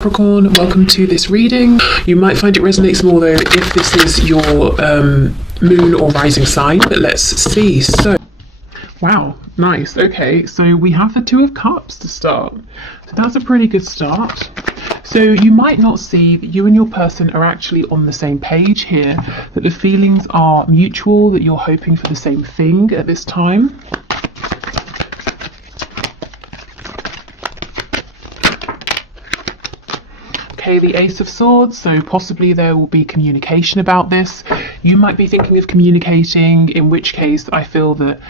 Capricorn, welcome to this reading. You might find it resonates more though if this is your moon or rising sign, but let's see. So, wow, nice. Okay, so we have the Two of Cups to start. So that's a pretty good start. So you might not see that you and your person are actually on the same page here, that the feelings are mutual, that you're hoping for the same thing at this time. Okay, the Ace of Swords, so possibly there will be communication about this. You might be thinking of communicating, in which case I feel that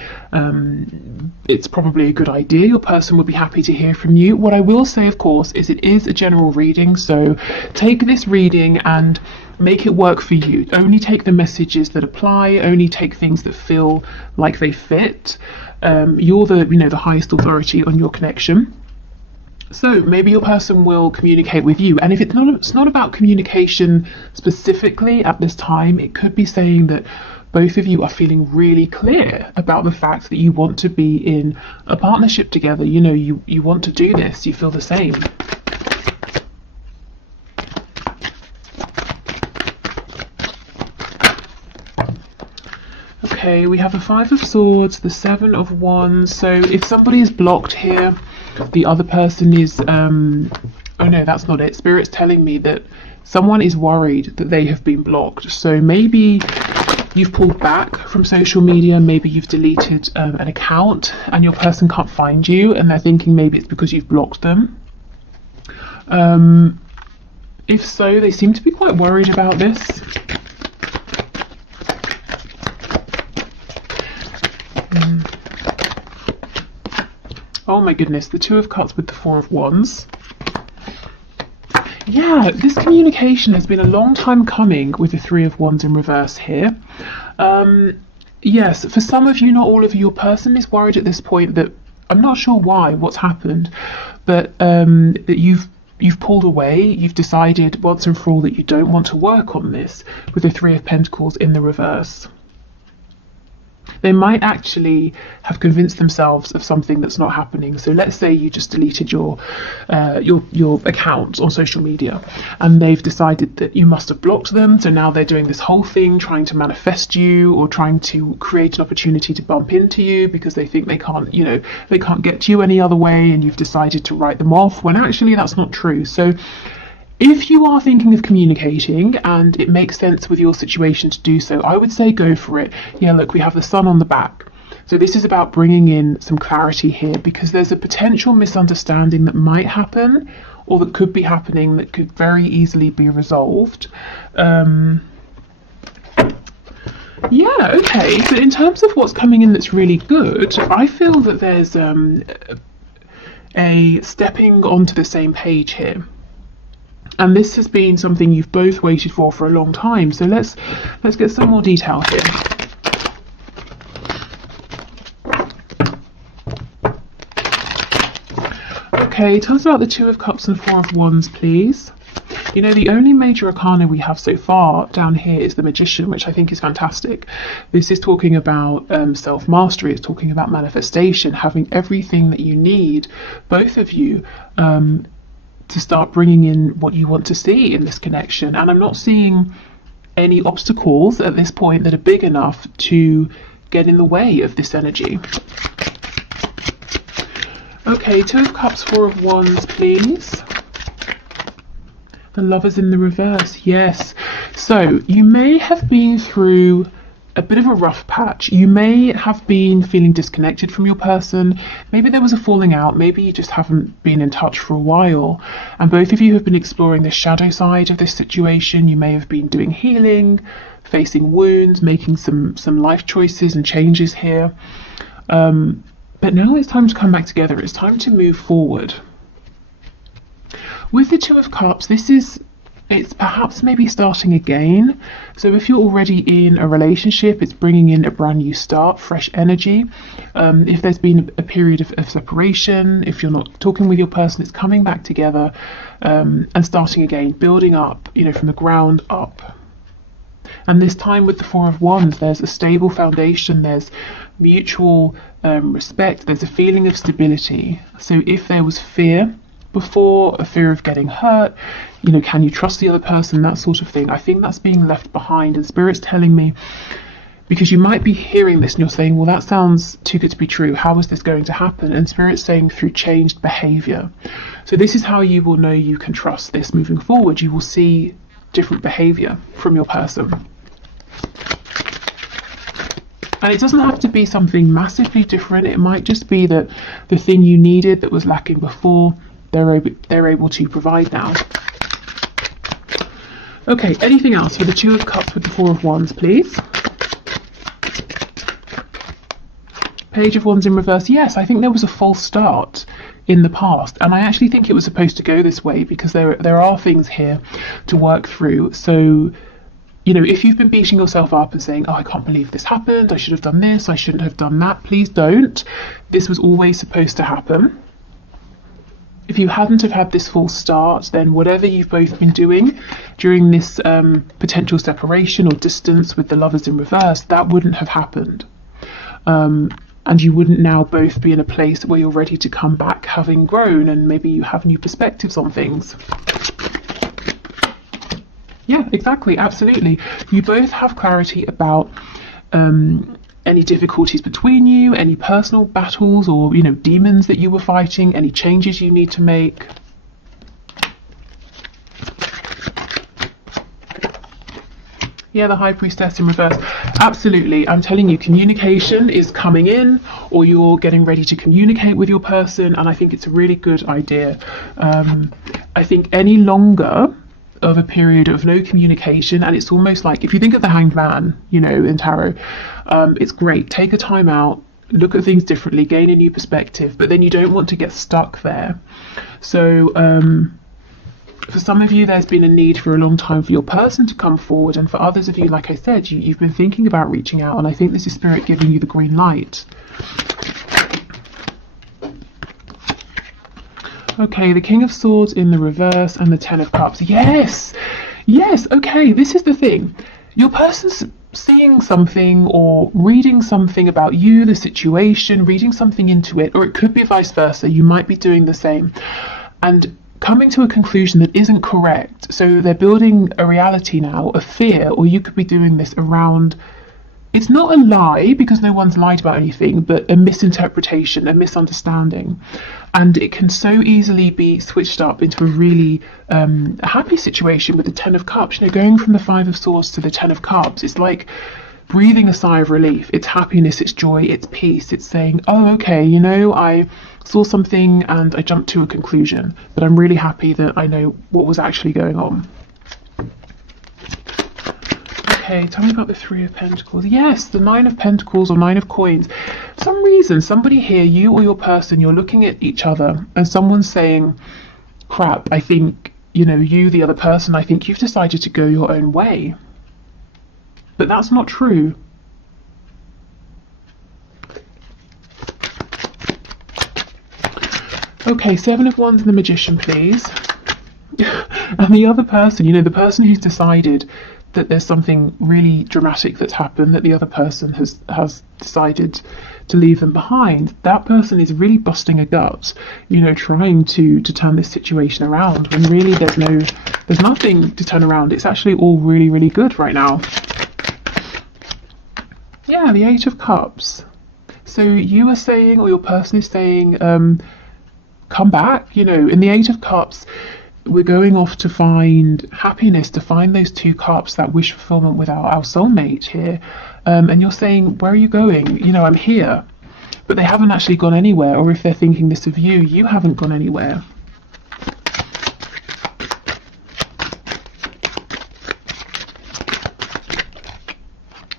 it's probably a good idea. Your person would be happy to hear from you. What I will say, of course, is it is a general reading, so take this reading and make it work for you. Only take the messages that apply, only take things that feel like they fit. You're the highest authority on your connection. So maybe your person will communicate with you, and if it's not about communication specifically at this time, it could be saying that both of you are feeling really clear about the fact that you want to be in a partnership together. You know, you want to do this, you feel the same. Okay, we have the Five of Swords, the Seven of Wands. So if somebody is blocked here, the other person is oh no, that's not it. Spirit's telling me that someone is worried that they have been blocked. So maybe you've pulled back from social media, maybe you've deleted an account and your person can't find you, and they're thinking maybe it's because you've blocked them. If so, they seem to be quite worried about this. Oh my goodness, the Two of Cups with the Four of Wands. Yeah, this communication has been a long time coming with the Three of Wands in reverse here. Yes, for some of you, not all of you, your person is worried at this point that, I'm not sure why, what's happened, but that you've pulled away, you've decided once and for all that you don't want to work on this with the Three of Pentacles in the reverse. They might actually have convinced themselves of something that's not happening. So let's say you just deleted your account on social media, and they've decided that you must have blocked them. So now they're doing this whole thing, trying to manifest you or trying to create an opportunity to bump into you because they think they can't get to you any other way, and you've decided to write them off when actually that's not true. So if you are thinking of communicating and it makes sense with your situation to do so, I would say go for it. Yeah, look, we have the Sun on the back. So this is about bringing in some clarity here, because there's a potential misunderstanding that might happen or that could be happening that could very easily be resolved. Yeah, okay. So in terms of what's coming in that's really good, I feel that there's a stepping onto the same page here. And this has been something you've both waited for a long time. So let's get some more detail here. Okay, tell us about the Two of Cups and Four of Wands, please. You know, the only major arcana we have so far down here is the Magician, which I think is fantastic. This is talking about self-mastery. It's talking about manifestation, having everything that you need, both of you, to start bringing in what you want to see in this connection. And I'm not seeing any obstacles at this point that are big enough to get in the way of this energy. Okay, Two of Cups, Four of Wands, please. The Lovers in the reverse, yes. So you may have been through a bit of a rough patch. You may have been feeling disconnected from your person. Maybe there was a falling out. Maybe you just haven't been in touch for a while. And both of you have been exploring the shadow side of this situation. You may have been doing healing, facing wounds, making some life choices and changes here. But now it's time to come back together. It's time to move forward. With the Two of Cups, it's perhaps maybe starting again. So if you're already in a relationship, it's bringing in a brand new start, fresh energy. If there's been a period of separation, if you're not talking with your person, it's coming back together and starting again, building up, from the ground up. And this time with the Four of Wands, there's a stable foundation, there's mutual respect, there's a feeling of stability. So if there was fear before, a fear of getting hurt, you know, can you trust the other person, that sort of thing. I think that's being left behind, and Spirit's telling me, because you might be hearing this and you're saying, well, that sounds too good to be true, how is this going to happen? And Spirit's saying through changed behavior. So this is how you will know you can trust this moving forward. You will see different behavior from your person. And it doesn't have to be something massively different. It might just be that the thing you needed that was lacking before, they're able to provide now. Okay, anything else for the Two of Cups with the Four of Wands, please? Page of Wands in reverse. Yes, I think there was a false start in the past, and I actually think it was supposed to go this way, because there are things here to work through. So, you know, if you've been beating yourself up and saying, oh, I can't believe this happened, I should have done this, I shouldn't have done that, please don't. This was always supposed to happen. If you hadn't have had this false start, then whatever you've both been doing during this potential separation or distance with the Lovers in reverse, that wouldn't have happened. And you wouldn't now both be in a place where you're ready to come back having grown, and maybe you have new perspectives on things. Yeah, exactly, absolutely. You both have clarity about any difficulties between you, any personal battles or, you know, demons that you were fighting, any changes you need to make. Yeah, the High Priestess in reverse. Absolutely. I'm telling you, communication is coming in, or you're getting ready to communicate with your person, and I think it's a really good idea. I think any longer of a period of no communication, and it's almost like, if you think of the Hanged Man, you know, in tarot, it's great. Take a time out, look at things differently, gain a new perspective, but then you don't want to get stuck there. So, for some of you, there's been a need for a long time for your person to come forward, and for others of you, like I said, you've been thinking about reaching out, and I think this is Spirit giving you the green light. Okay, the King of Swords in the reverse and the Ten of Cups. Yes, okay, this is the thing. Your person's seeing something or reading something about you, the situation, reading something into it, or it could be vice versa. You might be doing the same. And coming to a conclusion that isn't correct. So they're building a reality now, a fear, or you could be doing this around, it's not a lie because no one's lied about anything, but a misinterpretation, a misunderstanding. And it can so easily be switched up into a really happy situation with the Ten of Cups. You know, going from the Five of Swords to the Ten of Cups, it's like breathing a sigh of relief. It's happiness, it's joy, it's peace. It's saying, oh, okay, you know, I saw something and I jumped to a conclusion, but I'm really happy that I know what was actually going on. Okay, tell me about the Three of Pentacles. Yes, the Nine of Pentacles or Nine of Coins. For some reason, somebody here, you or your person, you're looking at each other and someone's saying, crap, I think, you know, you, the other person, I think you've decided to go your own way. But that's not true. Okay, Seven of Wands and the Magician, please. And the other person, you know, the person who's decided that there's something really dramatic that's happened, that the other person has decided to leave them behind, that person is really busting a gut, you know, trying to turn this situation around, when really there's nothing to turn around. It's actually all really, really good right now. Yeah, the Eight of Cups. So you are saying, or your person is saying, come back, you know, in the Eight of Cups, we're going off to find happiness, to find those two cups, that wish fulfillment with our soulmate here. And you're saying, where are you going? You know, I'm here. But they haven't actually gone anywhere, or if they're thinking this of you, you haven't gone anywhere.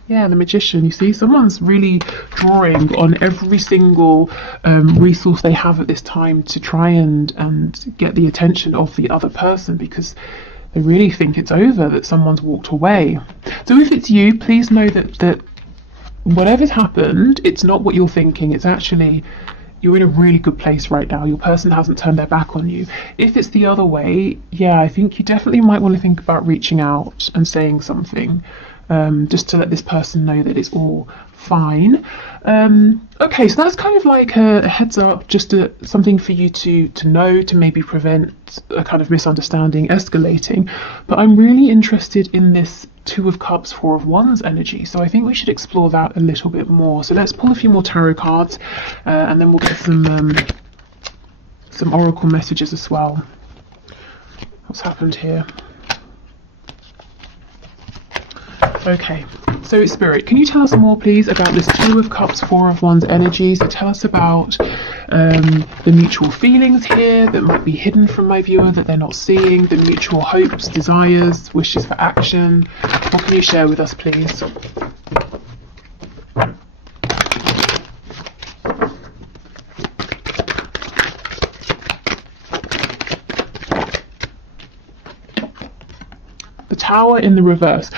Yeah, the Magician, you see, someone's really drawing on every single resource they have at this time to try and get the attention of the other person, because they really think it's over, that someone's walked away. So if it's you, please know that whatever's happened, it's not what you're thinking. It's actually, you're in a really good place right now. Your person hasn't turned their back on you. If it's the other way, yeah, I think you definitely might want to think about reaching out and saying something. Just to let this person know that it's all fine. Okay, so that's kind of like a heads up, just something for you to know, to maybe prevent a kind of misunderstanding escalating. But I'm really interested in this Two of Cups, Four of Wands energy, so I think we should explore that a little bit more. So let's pull a few more tarot cards, and then we'll get some oracle messages as well. What's happened here? Okay, so Spirit, can you tell us more please about this Two of Cups, Four of Wands energy? So tell us about the mutual feelings here that might be hidden from my viewer, that they're not seeing, the mutual hopes, desires, wishes for action. What can you share with us please? The Tower in the reverse.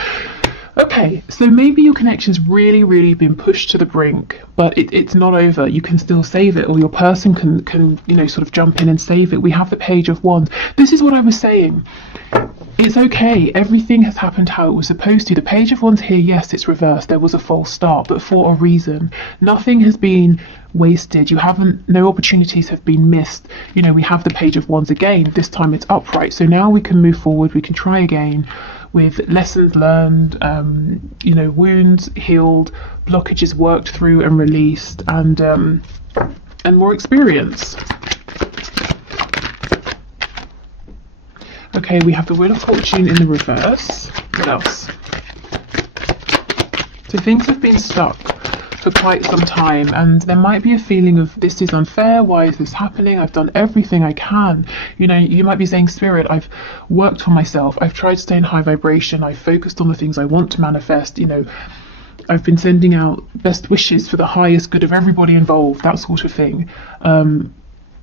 Okay, so maybe your connection's really been pushed to the brink, but it's not over. You can still save it, or your person can you know, sort of jump in and save it. We have the Page of Wands. This is what I was saying. It's okay. Everything has happened how it was supposed to. The Page of Wands here, yes, it's reversed. There was a false start, but for a reason. Nothing has been wasted. No opportunities have been missed. You know, we have the Page of Wands again. This time it's upright. So now we can move forward. We can try again, with lessons learned, you know, wounds healed, blockages worked through and released, and more experience. Okay, we have the Wheel of Fortune in the reverse. What else? So things have been stuck for quite some time, and there might be a feeling of, this is unfair, why is this happening, I've done everything I can. You know, you might be saying, Spirit, I've worked for myself, I've tried to stay in high vibration, I've focused on the things I want to manifest, you know, I've been sending out best wishes for the highest good of everybody involved, that sort of thing.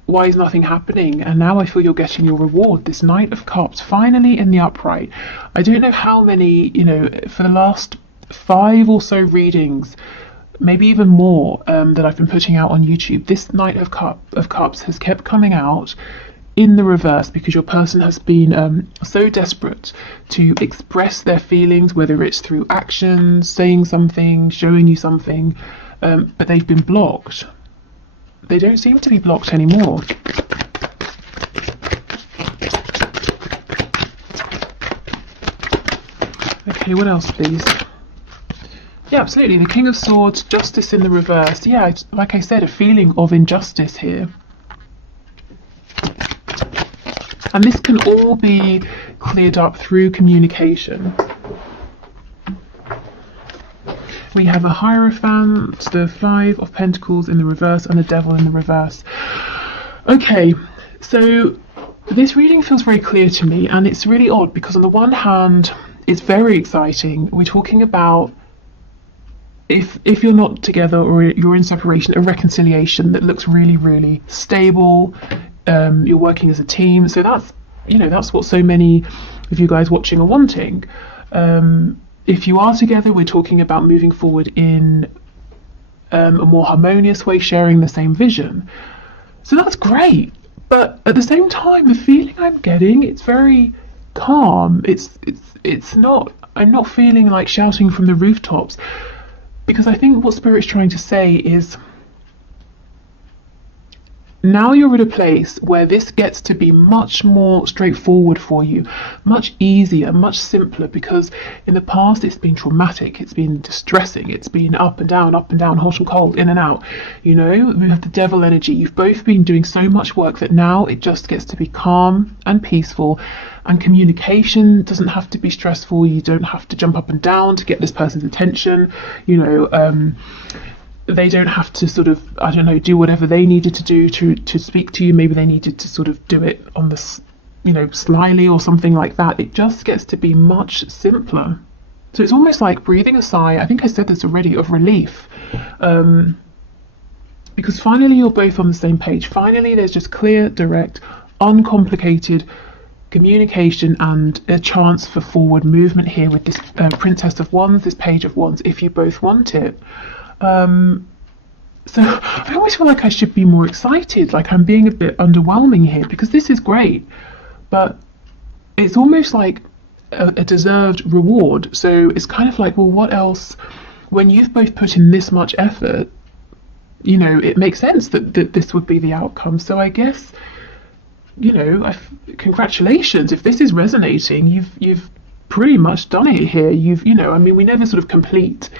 Why is nothing happening? And now I feel you're getting your reward. This Knight of Cups, finally in the upright. I don't know how many, you know, for the last 5 or so readings, maybe even more, that I've been putting out on YouTube, this Knight of Cups has kept coming out in the reverse, because your person has been so desperate to express their feelings, whether it's through actions, saying something, showing you something, but they've been blocked. They don't seem to be blocked anymore. Okay, what else please? Yeah, absolutely. The King of Swords, Justice in the reverse. Yeah, like I said, a feeling of injustice here. And this can all be cleared up through communication. We have a Hierophant, the Five of Pentacles in the reverse, and the Devil in the reverse. Okay, so this reading feels very clear to me, and it's really odd because on the one hand, it's very exciting. We're talking about, if you're not together or you're in separation, a reconciliation that looks really stable. You're working as a team, so that's, you know, that's what so many of you guys watching are wanting. If you are together, we're talking about moving forward in a more harmonious way, sharing the same vision. So that's great, but at the same time, the feeling I'm getting, it's very calm. It's not, I'm not feeling like shouting from the rooftops, because I think what Spirit's trying to say is, now you're at a place where this gets to be much more straightforward for you, much easier, much simpler, because in the past it's been traumatic, it's been distressing, it's been up and down, hot and cold, in and out. You know, we have the Devil energy. You've both been doing so much work that now it just gets to be calm and peaceful, and communication doesn't have to be stressful. You don't have to jump up and down to get this person's attention, you know. They don't have to sort of, I don't know, do whatever they needed to do to speak to you. Maybe they needed to sort of do it on the, you know, slyly or something like that. It just gets to be much simpler. So it's almost like breathing a sigh, I think I said this already, of relief. Because finally you're both on the same page. Finally there's just clear, direct, uncomplicated communication and a chance for forward movement here with this Princess of Wands, this Page of Wands, if you both want it. So I always feel like I should be more excited, like I'm being a bit underwhelming here, because this is great, but it's almost like a deserved reward. So it's kind of like, well, what else when you've both put in this much effort, you know, it makes sense that this would be the outcome. So I guess, you know, congratulations. If this is resonating, you've pretty much done it here. You know, I mean, we never sort of complete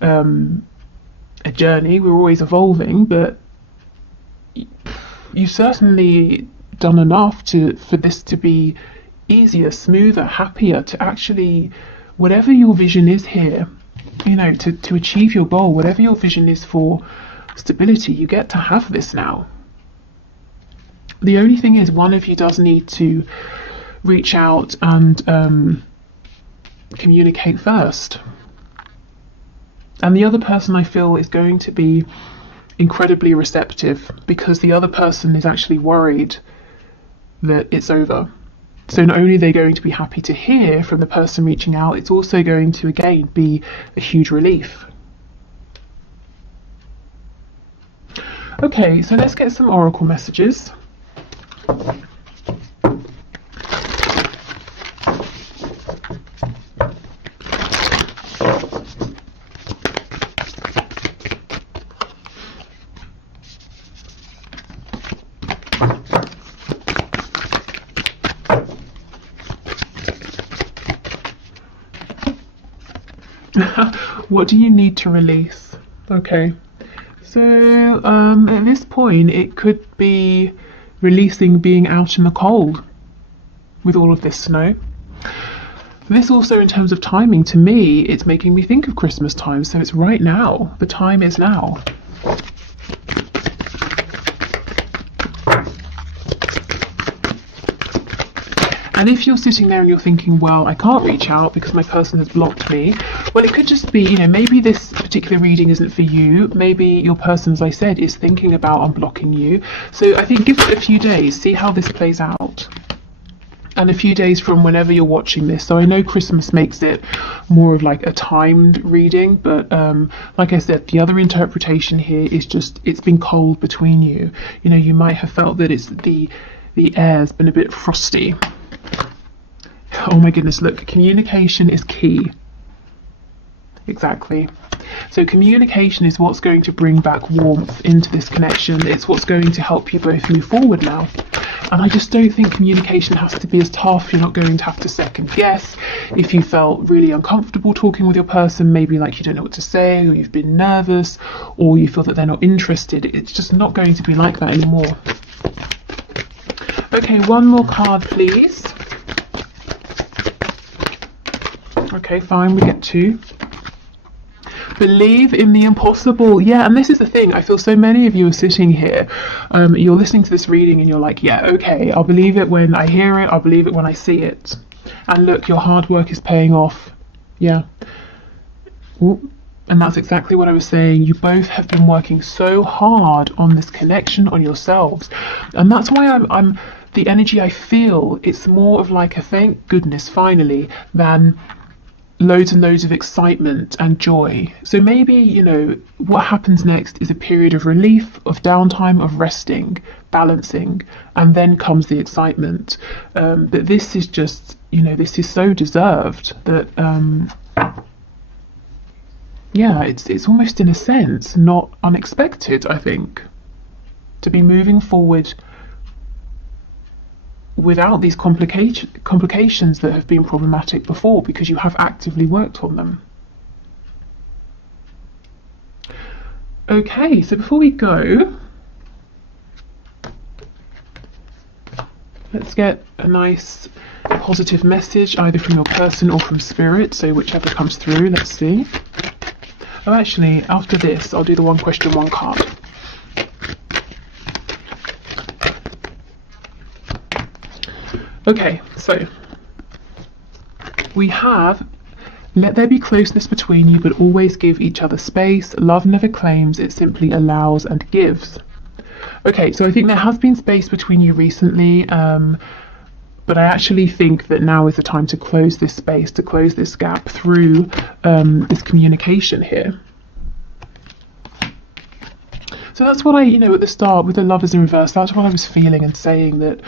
a journey. We're always evolving, but you've certainly done enough for this to be easier, smoother, happier, to actually, whatever your vision is here, you know, to achieve your goal, whatever your vision is for stability, you get to have this now. The only thing is, one of you does need to reach out and communicate first. And the other person, I feel, is going to be incredibly receptive, because the other person is actually worried that it's over. So not only are they going to be happy to hear from the person reaching out, it's also going to, again, be a huge relief. Okay, so let's get some oracle messages. What do you need to release? Okay, so at this point it could be releasing being out in the cold with all of this snow. This also, in terms of timing, to me, it's making me think of Christmas time, so it's right now. The time is now. And if you're sitting there and you're thinking, well, I can't reach out because my person has blocked me, well, it could just be, you know, maybe this particular reading isn't for you. Maybe your person, as I said, is thinking about unblocking you. So I think give it a few days, see how this plays out. And a few days from whenever you're watching this. So I know Christmas makes it more of like a timed reading, but like I said, the other interpretation here is just, it's been cold between you. You know, you might have felt that it's the air's been a bit frosty. Oh my goodness, look, communication is key. Exactly. So communication is what's going to bring back warmth into this connection. It's what's going to help you both move forward now. And I just don't think communication has to be as tough. You're not going to have to second guess. If you felt really uncomfortable talking with your person, maybe like you don't know what to say, or you've been nervous, or you feel that they're not interested, it's just not going to be like that anymore. Okay, one more card, please. Okay, fine, we get two. Believe in the impossible. Yeah, and this is the thing. I feel so many of you are sitting here. You're listening to this reading and you're like, yeah, okay, I'll believe it when I hear it. I'll believe it when I see it. And look, your hard work is paying off. Yeah. Ooh. And that's exactly what I was saying. You both have been working so hard on this connection, on yourselves. And that's why I'm the energy I feel, it's more of like a thank goodness finally than loads and loads of excitement and joy. So maybe, you know, what happens next is a period of relief, of downtime, of resting, balancing, and then comes the excitement. But this is just, you know, this is so deserved that, yeah, it's almost in a sense not unexpected, I think, to be moving forward without these complications that have been problematic before, because you have actively worked on them. Okay, so before we go, let's get a nice positive message either from your person or from spirit, so whichever comes through. Let's see. Oh, actually, after this I'll do the one question, one card. Okay, so we have, let there be closeness between you, but always give each other space. Love never claims, it simply allows and gives. Okay, so I think there has been space between you recently, but I actually think that now is the time to close this space, to close this gap through this communication here. So that's what I, you know, at the start with the Lovers in reverse, that's what I was feeling and saying, that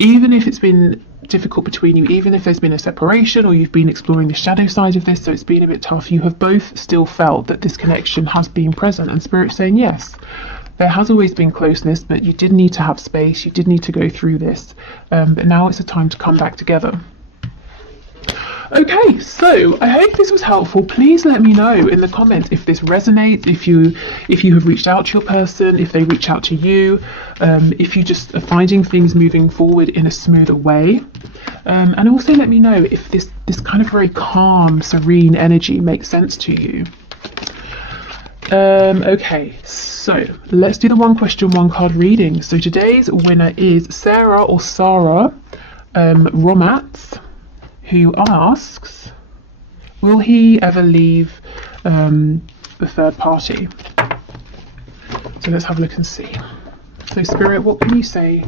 even if it's been difficult between you, even if there's been a separation or you've been exploring the shadow side of this, so it's been a bit tough, you have both still felt that this connection has been present, and Spirit's saying yes, there has always been closeness, but you did need to have space, you did need to go through this, but now it's a time to come back together. Okay, so I hope this was helpful. Please let me know in the comments if this resonates, if you have reached out to your person, if they reach out to you, if you just are finding things moving forward in a smoother way. And also let me know if this kind of very calm, serene energy makes sense to you. Okay, so let's do the one question, one card reading. So today's winner is Sarah or Sarah Romats, who asks, will he ever leave the third party? So let's have a look and see. So Spirit, what can you say?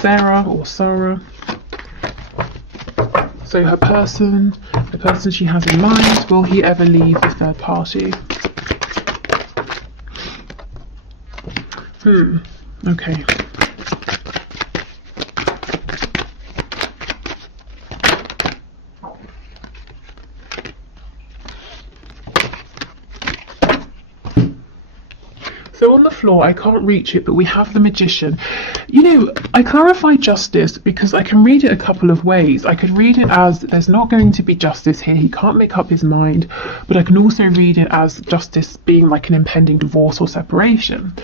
Sarah or Sarah. So the person she has in mind, will he ever leave the third party? Okay. So on the floor, I can't reach it, but we have the Magician. You know, I clarify justice because I can read it a couple of ways. I could read it as there's not going to be justice here, he can't make up his mind, but I can also read it as justice being like an impending divorce or separation.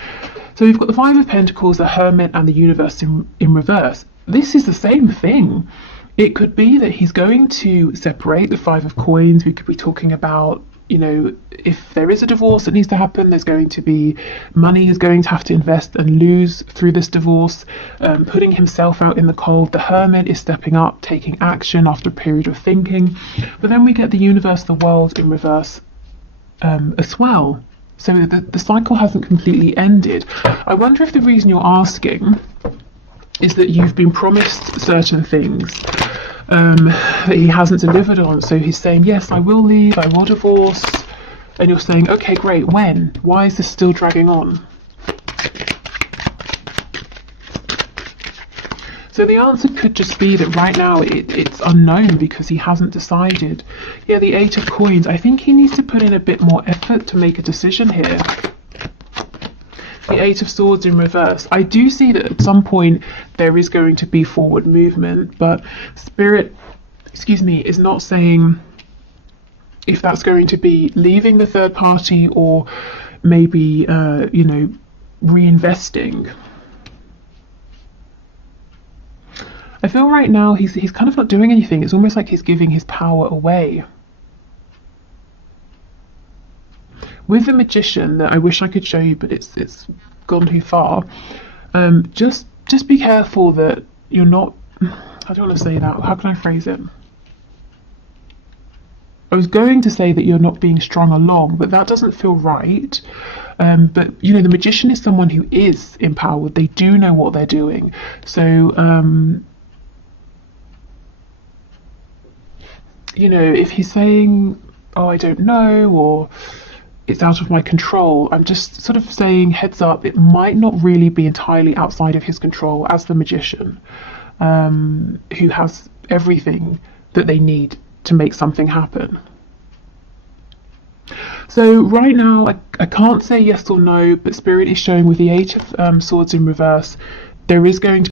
So we've got the Five of Pentacles, the Hermit, and the Universe in reverse. This is the same thing. It could be that he's going to separate. The Five of Coins, we could be talking about, you know, if there is a divorce that needs to happen, there's going to be money he's going to have to invest and lose through this divorce, putting himself out in the cold. The Hermit is stepping up, taking action after a period of thinking. But then we get the Universe, the World in reverse as well. So the cycle hasn't completely ended. I wonder if the reason you're asking is that you've been promised certain things that he hasn't delivered on. So he's saying, yes, I will leave, I will divorce, and you're saying, okay, great, when? Why is this still dragging on? So the answer could just be that right now it's unknown because he hasn't decided. Yeah, the Eight of Coins, I think he needs to put in a bit more effort to make a decision here. The Eight of Swords in reverse. I do see that at some point there is going to be forward movement, but Spirit, is not saying if that's going to be leaving the third party or maybe, you know, reinvesting. I feel right now he's kind of not doing anything. It's almost like he's giving his power away. With the Magician, that I wish I could show you, but it's gone too far. Just be careful that you're not. I don't want to say that. How can I phrase it? I was going to say that you're not being strung along, but that doesn't feel right. But you know, the Magician is someone who is empowered. They do know what they're doing. So you know, if he's saying, "Oh, I don't know," or "It's out of my control," I'm just sort of saying, heads up, it might not really be entirely outside of his control as the Magician, who has everything that they need to make something happen. So right now, I can't say yes or no, but Spirit is showing with the Eight of Swords in reverse, there is going to